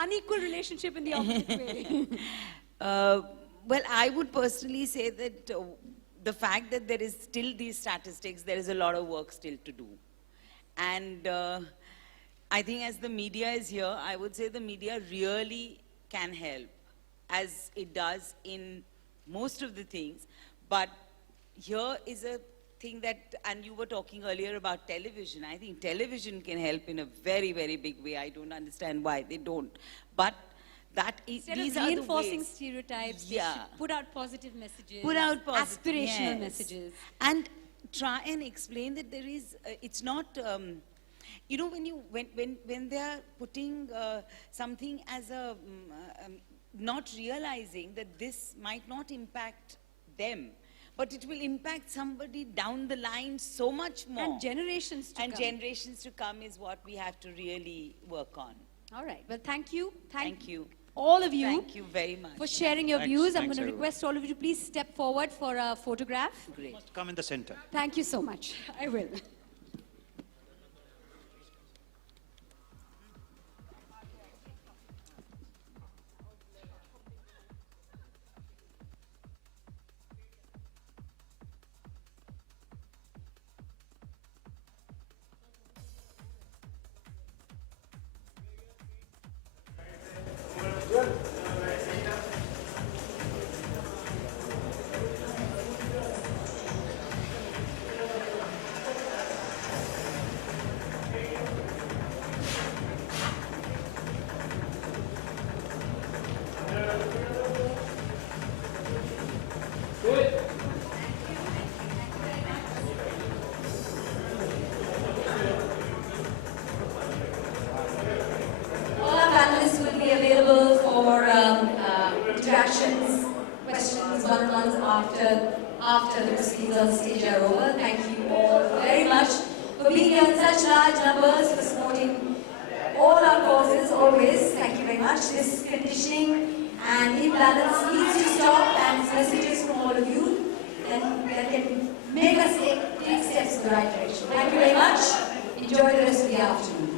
unequal relationship in the opposite way? Well, I would personally say that the fact that there is still these statistics, there is a lot of work still to do. And I think as the media is here, I would say the media really can help, as it does in most of the things. But here is a thing that, and you were talking earlier about television. I think television can help in a very, very big way. I don't understand why they don't. But that is, these are the reinforcing ways. stereotypes, Yeah. they should put out positive messages, Put out aspirational yes. messages. And try and explain that there is, it's not, you know, when they are putting something as a, not realizing that this might not impact them, but it will impact somebody down the line so much more. And generations to and come. generations to come is what we have to really work on. All right. Well, thank you. Thank you. All of you. Thank you very much. For sharing your views. I'm going to request all of you to please step forward for a photograph. Great. Must come in the center. Thank you so much. I will. All our panelists will be available for interactions, questions, one-on-ones after the proceedings on stage are over. Thank you all very much for being here in such large numbers, for supporting all our causes always. Thank you very much. This conditioning and imbalance needs to stop, and messages from all of you that can make us take steps in the right direction. Thank you very much. Enjoy the rest of the afternoon.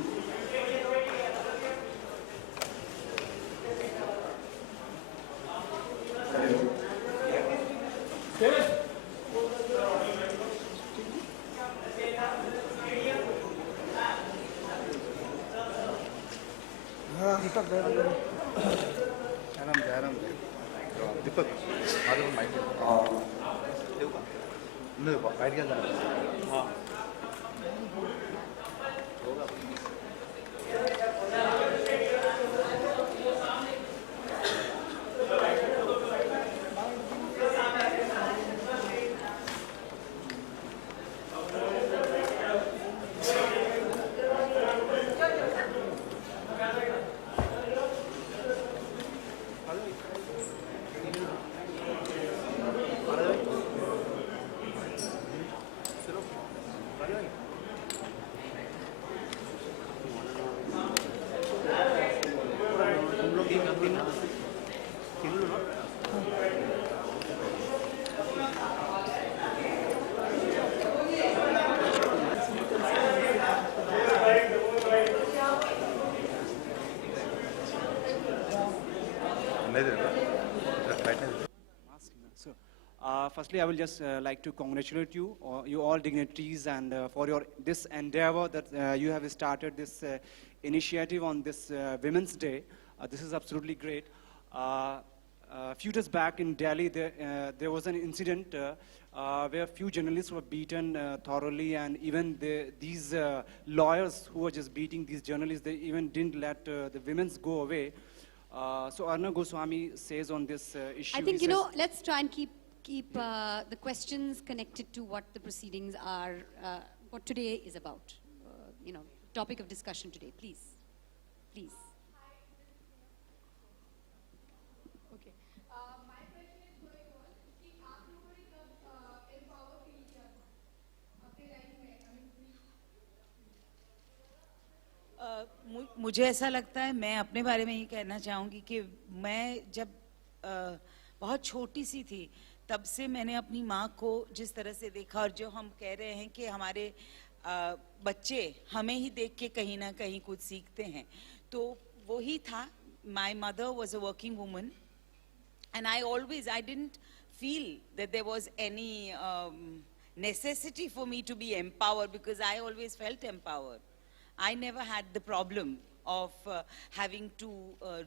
दीपक माझं पण माहिती देऊ का नाही बाहेर घ्या जरा हां So, firstly, I will just like to congratulate you, you all dignitaries, and for your this endeavor that you have started this initiative on this Women's Day. This is absolutely great. A few days back in Delhi, there was an incident where few journalists were beaten thoroughly, and even these lawyers who were just beating these journalists, they even didn't let the women go away. So Arnab Goswami says on this issue. I think, you know, let's try and keep the questions connected to what the proceedings are, what today is about. You know, topic of discussion today. Please. Please. Okay. My question is going on कि आप लोगों ने कब empower feel किया था अपने life में? मुझे ऐसा लगता है, मैं अपने बारे में ही कहना चाहूँगी कि मैं जब बहुत छोटी सी थी तब से मैंने अपनी माँ को जिस तरह से देखा, और जो हम कह रहे हैं कि हमारे बच्चे हमें ही देख के कहीं ना कहीं कुछ सीखते हैं, तो वही था my mother was a working woman, and I didn't feel that there was any necessity for me to be empowered, because I always felt empowered. I never had the problem of having to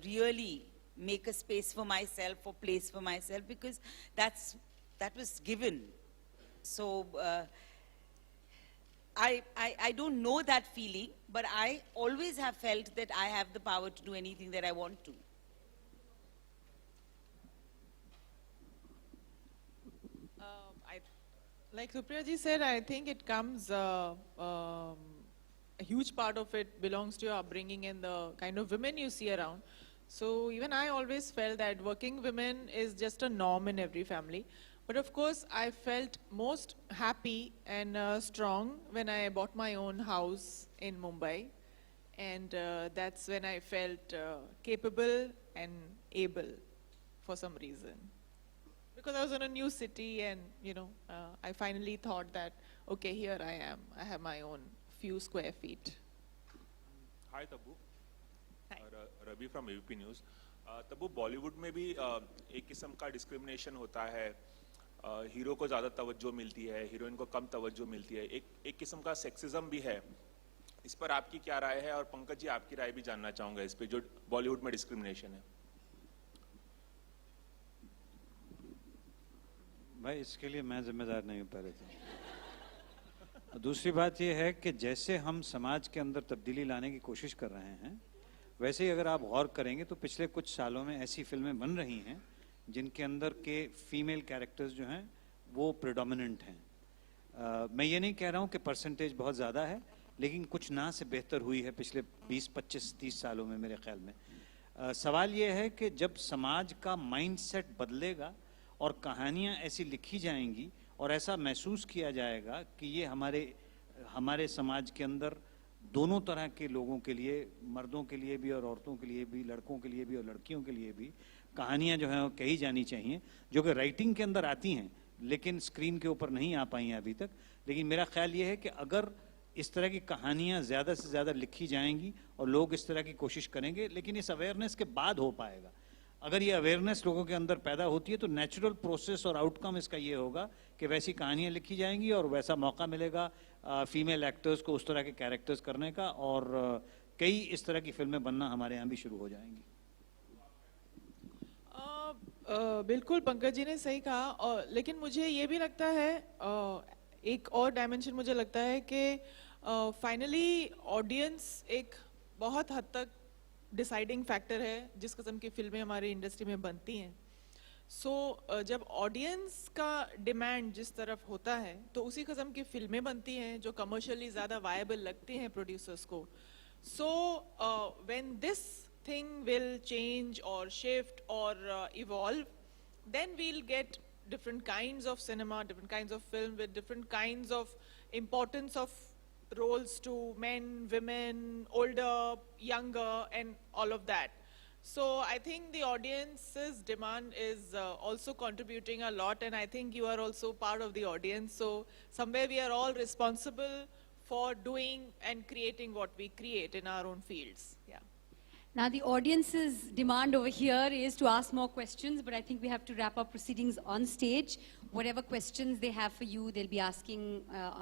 really make a space for myself or place for myself, because that was given. So I don't know that feeling, but I always have felt that I have the power to do anything that I want to. Like Supriya ji said, I think it comes, a huge part of it belongs to your upbringing and the kind of women you see around. So even I always felt that working women is just a norm in every family. But of course, I felt most happy and strong when I bought my own house in Mumbai. And that's when I felt capable and able for some reason. Because I was in a new city and, I finally thought that, okay, here I am. I have my own few square feet. Hi, Tabu. Hi. Ravi from ABP news. Tabu Bollywood में भी एक किस्म का discrimination होता है. Hero को ज़्यादा तवज्जो मिलती है, हीरोइन को कम तवज्जो मिलती है. एक किस्म का सेक्सिज्म भी है. इस पर आपकी क्या राय है? और पंकज जी, आपकी राय भी जानना चाहूँगा इस पे, जो बॉलीवुड में डिस्क्रिमिनेशन है. भाई, इसके लिए मैं जिम्मेदार नहीं हूँ पहले तो. दूसरी बात ये है कि जैसे हम समाज के अंदर तब्दीली लाने की कोशिश कर रहे हैं, वैसे ही अगर आप गौर करेंगे तो पिछले कुछ सालों में ऐसी फिल्में बन रही हैं जिनके अंदर के फीमेल कैरेक्टर्स जो हैं वो प्रेडोमिनेंट हैं. मैं ये नहीं कह रहा हूँ कि परसेंटेज बहुत ज़्यादा है, लेकिन कुछ ना से बेहतर हुई है पिछले 20, 25, 30 सालों में मेरे ख्याल में. सवाल ये है कि जब समाज का माइंडसेट बदलेगा और कहानियाँ ऐसी लिखी जाएंगी और ऐसा महसूस किया जाएगा कि ये हमारे समाज के अंदर दोनों तरह के लोगों के लिए, मर्दों के लिए भी और औरतों के लिए भी, लड़कों के लिए भी और लड़कियों के लिए भी कहानियाँ जो हैं वो कही जानी चाहिए, जो कि राइटिंग के अंदर आती हैं लेकिन स्क्रीन के ऊपर नहीं आ पाई हैं अभी तक. लेकिन मेरा ख्याल ये है कि अगर इस तरह की कहानियाँ ज़्यादा से ज़्यादा लिखी जाएंगी और लोग इस तरह की कोशिश करेंगे, लेकिन इस अवेयरनेस के बाद हो पाएगा. अगर ये अवेयरनेस लोगों के अंदर पैदा होती है तो नेचुरल प्रोसेस और आउटकम इसका ये होगा कि वैसी कहानियाँ लिखी जाएंगी और वैसा मौका मिलेगा फीमेल एक्टर्स को उस तरह के कैरेक्टर्स करने का, और कई इस तरह की फिल्में बनना हमारे यहाँ भी शुरू हो जाएंगी. बिल्कुल पंकज जी ने सही कहा, लेकिन मुझे ये भी लगता है, एक और डायमेंशन मुझे लगता है कि फाइनली ऑडियंस एक बहुत हद तक डिसाइडिंग फैक्टर है जिस किस्म की फिल्में हमारी इंडस्ट्री में बनती हैं. सो जब ऑडियंस का डिमांड जिस तरफ होता है तो उसी किस्म की फिल्में बनती हैं जो कमर्शियली ज़्यादा वायबल लगती हैं प्रोड्यूसर्स को. So when this thing will change or shift or evolve, then we'll get different kinds of cinema, different kinds of film with different kinds of importance of roles to men, women, older, younger, and all of that. So I think the audience's demand is also contributing a lot, and I think you are also part of the audience. So somewhere we are all responsible for doing and creating what we create in our own fields. Yeah. Now the audience's demand over here is to ask more questions, but I think we have to wrap up proceedings on stage. Whatever questions they have for you, they'll be asking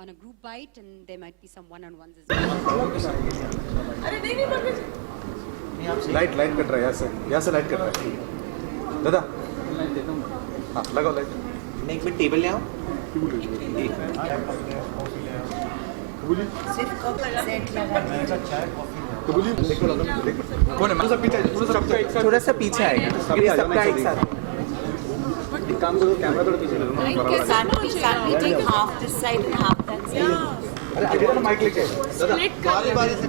on a group bite, and there might be some one-on-ones as well. Light cut रहा है, यहाँ से light cut रहा है. दादा, हाँ लगाओ light. मैं एक मिनट टेबल ले आऊँ. थोड़ा सा पीछे आएगा, सबका एक साथ. एक काम करो, कैमरा थोड़ा पीछे करो. Can we take half this side and half that side? अरे आगे वाला माइक लेके.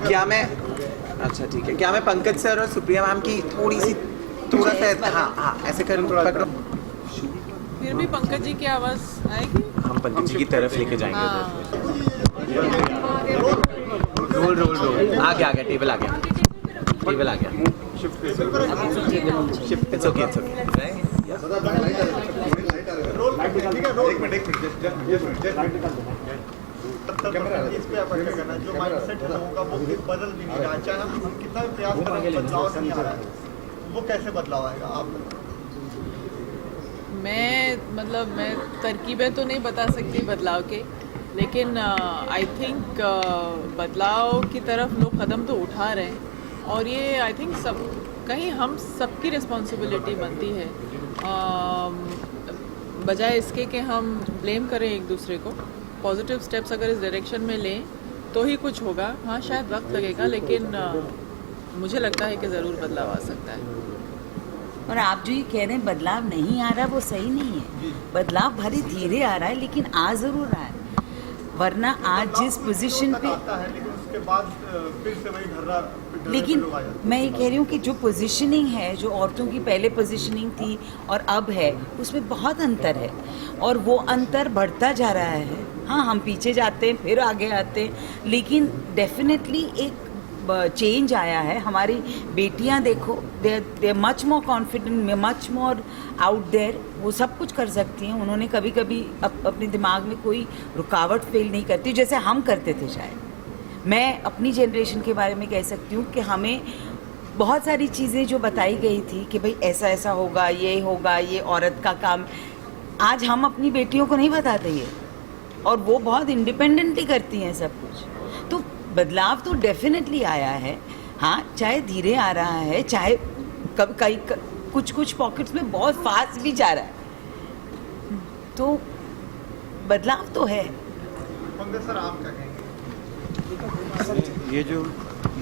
क्या मैं, अच्छा ठीक है, क्या मैं पंकज सर और सुप्रिया मैम की थोड़ा सा, हाँ ऐसे करूँ, थोड़ा पकड़ो. फिर भी पंकज जी की आवाज़ आएगी. हम पंकज जी की तरफ लेके जाएंगे. रोल रोल रोल आ गया टेबल आ गया. शिफ्ट. It's okay. इस पे अपन क्या करना, जो माइंडसेट लोगों का वो बदल भी नहीं रहा, चाहे हम कितना भी प्रयास करें बदलाव नहीं आ रहा है. वो कैसे बदलाव आएगा आप मैं तरकीबें तो नहीं बता सकती बदलाव के, लेकिन आई थिंक बदलाव की तरफ लोग कदम तो उठा रहे हैं और ये आई थिंक कहीं हम सबकी रिस्पॉन्सिबिलिटी बनती है, बजाय इसके कि हम ब्लेम करें एक दूसरे को। पॉजिटिव स्टेप्स अगर इस डायरेक्शन में लें तो ही कुछ होगा। हाँ, शायद वक्त लगेगा, लेकिन मुझे लगता है कि ज़रूर बदलाव आ सकता है। और आप जो ये कह रहे हैं बदलाव नहीं आ रहा, वो सही नहीं है। बदलाव भले धीरे आ रहा है, लेकिन आ जरूर रहा है। वरना आज जिस पोजीशन पे, लेकिन उसके बाद फिर से वही ढर्रा लेकिन मैं ये कह रही हूँ कि जो पोजीशनिंग है, जो औरतों की पहले पोजीशनिंग थी और अब है, उसमें बहुत अंतर है और वो अंतर बढ़ता जा रहा है। हाँ, हम पीछे जाते हैं, फिर आगे आते हैं, लेकिन डेफिनेटली एक चेंज आया है। हमारी बेटियां देखो, they are much more confident, much more out there. वो सब कुछ कर सकती हैं। उन्होंने कभी कभी अपने दिमाग में कोई रुकावट फील नहीं करती जैसे हम करते थे शायद। मैं अपनी जनरेशन के बारे में कह सकती हूँ कि हमें बहुत सारी चीज़ें जो बताई गई थी कि भाई ऐसा ऐसा होगा, ये औरत का काम, आज हम अपनी बेटियों को नहीं बताते ये, और वो बहुत इंडिपेंडेंटली करती हैं सब कुछ। तो बदलाव तो डेफिनेटली आया है। हाँ, चाहे धीरे आ रहा है, चाहे कई कुछ पॉकेट्स में बहुत फास्ट भी जा रहा है, तो बदलाव तो है। सर आप क्या कहेंगे?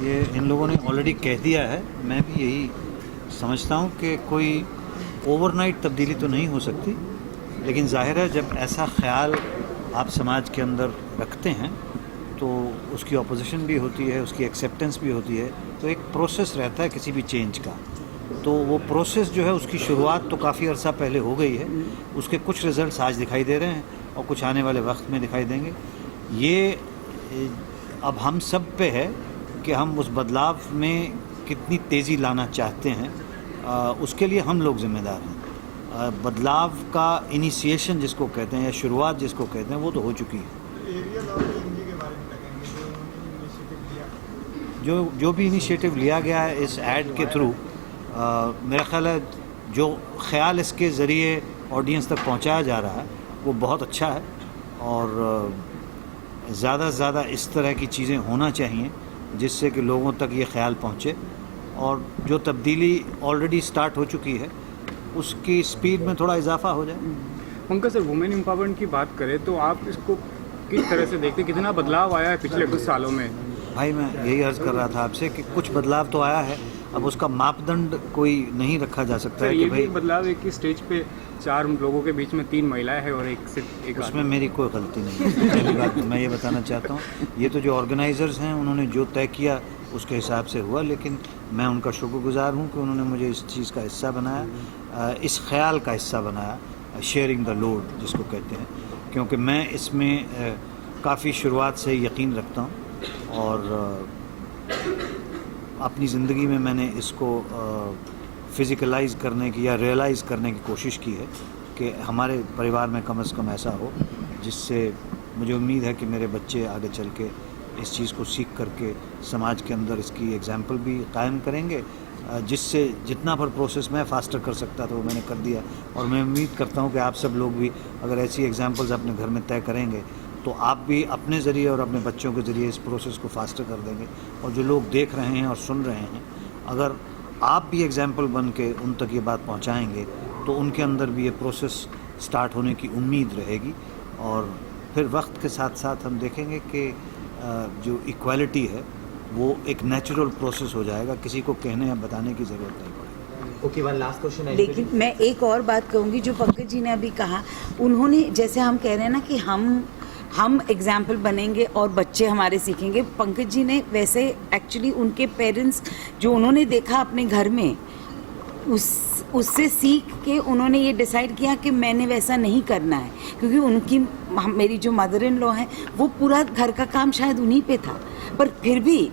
ये इन लोगों ने ऑलरेडी कह दिया है। मैं भी यही समझता हूँ कि कोई ओवरनाइट तब्दीली तो नहीं हो सकती, लेकिन जाहिर है जब ऐसा ख्याल आप समाज के अंदर रखते हैं तो उसकी ऑपोजिशन भी होती है, उसकी एक्सेप्टेंस भी होती है, तो एक प्रोसेस रहता है किसी भी चेंज का। तो वो प्रोसेस जो है उसकी शुरुआत तो काफ़ी अर्सा पहले हो गई है, उसके कुछ रिजल्ट्स आज दिखाई दे रहे हैं और कुछ आने वाले वक्त में दिखाई देंगे। ये अब हम सब पे है कि हम उस बदलाव में कितनी तेज़ी लाना चाहते हैं, उसके लिए हम लोग ज़िम्मेदार हैं। बदलाव का इनिशिएशन जिसको कहते हैं या शुरुआत जिसको कहते हैं वो तो हो चुकी है। जो भी इनिशिएटिव लिया गया है इस ऐड के थ्रू, मेरा ख्याल है जो ख्याल इसके ज़रिए ऑडियंस तक पहुंचाया जा रहा है वो बहुत अच्छा है और ज़्यादा से ज़्यादा इस तरह की चीज़ें होना चाहिए जिससे कि लोगों तक ये ख्याल पहुंचे और जो तब्दीली ऑलरेडी स्टार्ट हो चुकी है उसकी स्पीड में थोड़ा इजाफा हो जाए। पंकज सर, वुमेन एम्पावरमेंट की बात करें तो आप इसको किस तरह से देखते, कितना बदलाव आया है पिछले कुछ सालों में? भाई मैं यही अर्ज़ कर रहा था आपसे कि कुछ बदलाव तो आया है, अब उसका मापदंड कोई नहीं रखा जा सकता है कि भाई बदलाव एक ही स्टेज पे 4 लोगों के बीच में 3 महिलाएं हैं और एक उसमें मेरी कोई गलती नहीं है। पहली बात मैं ये बताना चाहता हूँ, ये तो जो ऑर्गेनाइजर्स हैं उन्होंने जो तय किया उसके हिसाब से हुआ, लेकिन मैं उनका शुक्रगुजार हूँ कि उन्होंने मुझे इस चीज़ का हिस्सा बनाया, इस ख्याल का हिस्सा बनाया, शेयरिंग द लोड जिसको कहते हैं, क्योंकि मैं इसमें काफ़ी शुरुआत से यकीन रखता हूँ और अपनी ज़िंदगी में मैंने इसको फिज़िकलाइज करने की या रियलाइज़ करने की कोशिश की है कि हमारे परिवार में कम से कम ऐसा हो, जिससे मुझे उम्मीद है कि मेरे बच्चे आगे चल के इस चीज़ को सीख करके समाज के अंदर इसकी एग्जाम्पल भी कायम करेंगे, जिससे जितना पर प्रोसेस मैं फास्टर कर सकता था वो मैंने कर दिया। और मैं उम्मीद करता हूँ कि आप सब लोग भी अगर ऐसी एग्जाम्पल्स अपने घर में तय करेंगे तो आप भी अपने ज़रिए और अपने बच्चों के ज़रिए इस प्रोसेस को फास्टर कर देंगे। और जो लोग देख रहे हैं और सुन रहे हैं, अगर आप भी एग्जाम्पल बन के उन तक ये बात पहुंचाएंगे तो उनके अंदर भी ये प्रोसेस स्टार्ट होने की उम्मीद रहेगी और फिर वक्त के साथ साथ हम देखेंगे कि जो इक्वालिटी है वो एक नेचुरल प्रोसेस हो जाएगा, किसी को कहने या बताने की ज़रूरत नहीं पड़ेगी। ओके, वन लास्ट क्वेश्चन है। लेकिन मैं एक और बात कहूँगी जो पंकज जी ने अभी कहा, उन्होंने जैसे हम कह रहे हैं ना कि हम एग्जाम्पल बनेंगे और बच्चे हमारे सीखेंगे, पंकज जी ने वैसे एक्चुअली उनके पेरेंट्स जो उन्होंने देखा अपने घर में उससे सीख के उन्होंने ये डिसाइड किया कि मैंने वैसा नहीं करना है, क्योंकि मेरी जो मदर इन लॉ हैं वो पूरा घर का काम शायद उन्हीं पे था, पर फिर भी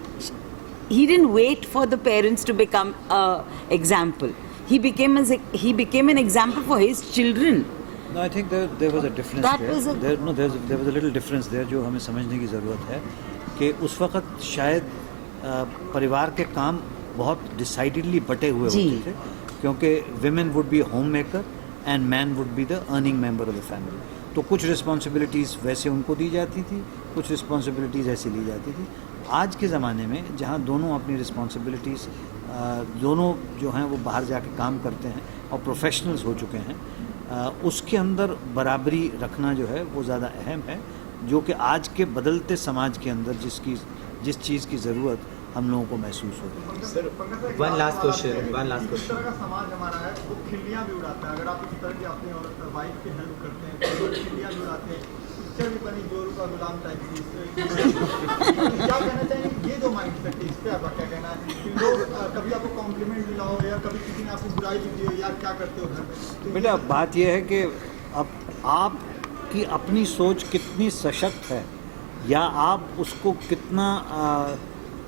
he didn't wait for the parents to become an example. He became an example for his children. No, I think there was a difference there. There was a little difference there जो हमें समझने की ज़रूरत है कि उस वक़्त शायद परिवार के काम बहुत डिसाइडेडली बटे हुए होते थे, क्योंकि women would be home maker and man would be the earning member of the family. तो कुछ रिस्पॉन्सिबिलिटीज़ वैसे उनको दी जाती थी, कुछ रिस्पॉन्सिबिलिटीज़ ऐसी ली जाती थी। आज के ज़माने में जहाँ दोनों अपनी रिस्पॉन्सिबिलिटीज़ दोनों जो हैं वो बाहर जाके काम करते हैं और प्रोफेशनल्स हो चुके हैं, उसके अंदर बराबरी रखना जो है वो ज़्यादा अहम है, जो कि आज के बदलते समाज के अंदर जिस चीज़ की ज़रूरत हम लोगों को महसूस हो रही है। सर वन लास्ट क्वेश्चन इस तरह का समाज हमारा है, वो खिल्लियाँ भी उड़ाता है। अगर आप इस तरह की अपनी और वाइफ की हेल्प करते हैं तो वो खिल्लियाँ भी उड़ाते हैं, पिक्चर भी बनी जोरू का गुलाम टाइप की। क्या कहना चाहेंगे, ये जो माइंड सेट है इस पर आपका क्या कहना है कि लोग कभी आपको कॉम्प्लीमेंट मिला हो या कभी किसी ने आपको बुराई भी दी हो, यार क्या करते हो घर में? बेटा बात यह है कि अब आपकी अपनी सोच कितनी सशक्त है या आप उसको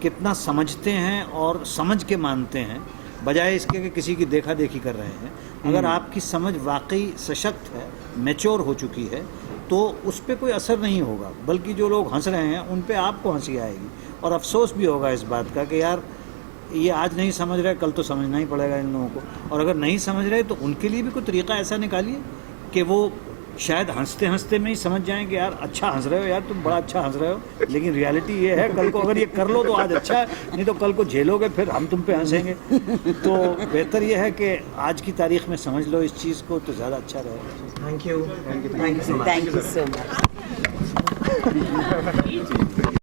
कितना समझते हैं और समझ के मानते हैं, बजाय इसके कि किसी की देखा देखी कर रहे हैं। अगर आपकी समझ वाकई सशक्त है, मैच्योर हो चुकी है, तो उस पर कोई असर नहीं होगा, बल्कि जो लोग हंस रहे हैं उन पे आपको हंसी आएगी और अफसोस भी होगा इस बात का कि यार ये आज नहीं समझ रहे, कल तो समझना ही पड़ेगा इन लोगों को। और अगर नहीं समझ रहे तो उनके लिए भी कोई तरीका ऐसा निकालिए कि वो शायद हंसते हंसते में ही समझ जाएं कि यार अच्छा हंस रहे हो, यार तुम बड़ा अच्छा हंस रहे हो, लेकिन रियलिटी ये है कल को अगर ये कर लो तो आज अच्छा है, नहीं तो कल को झेलोगे फिर हम तुम पे हंसेंगे। तो बेहतर ये है कि आज की तारीख में समझ लो इस चीज़ को तो ज़्यादा अच्छा रहेगा। Thank you so much. Thank you so much.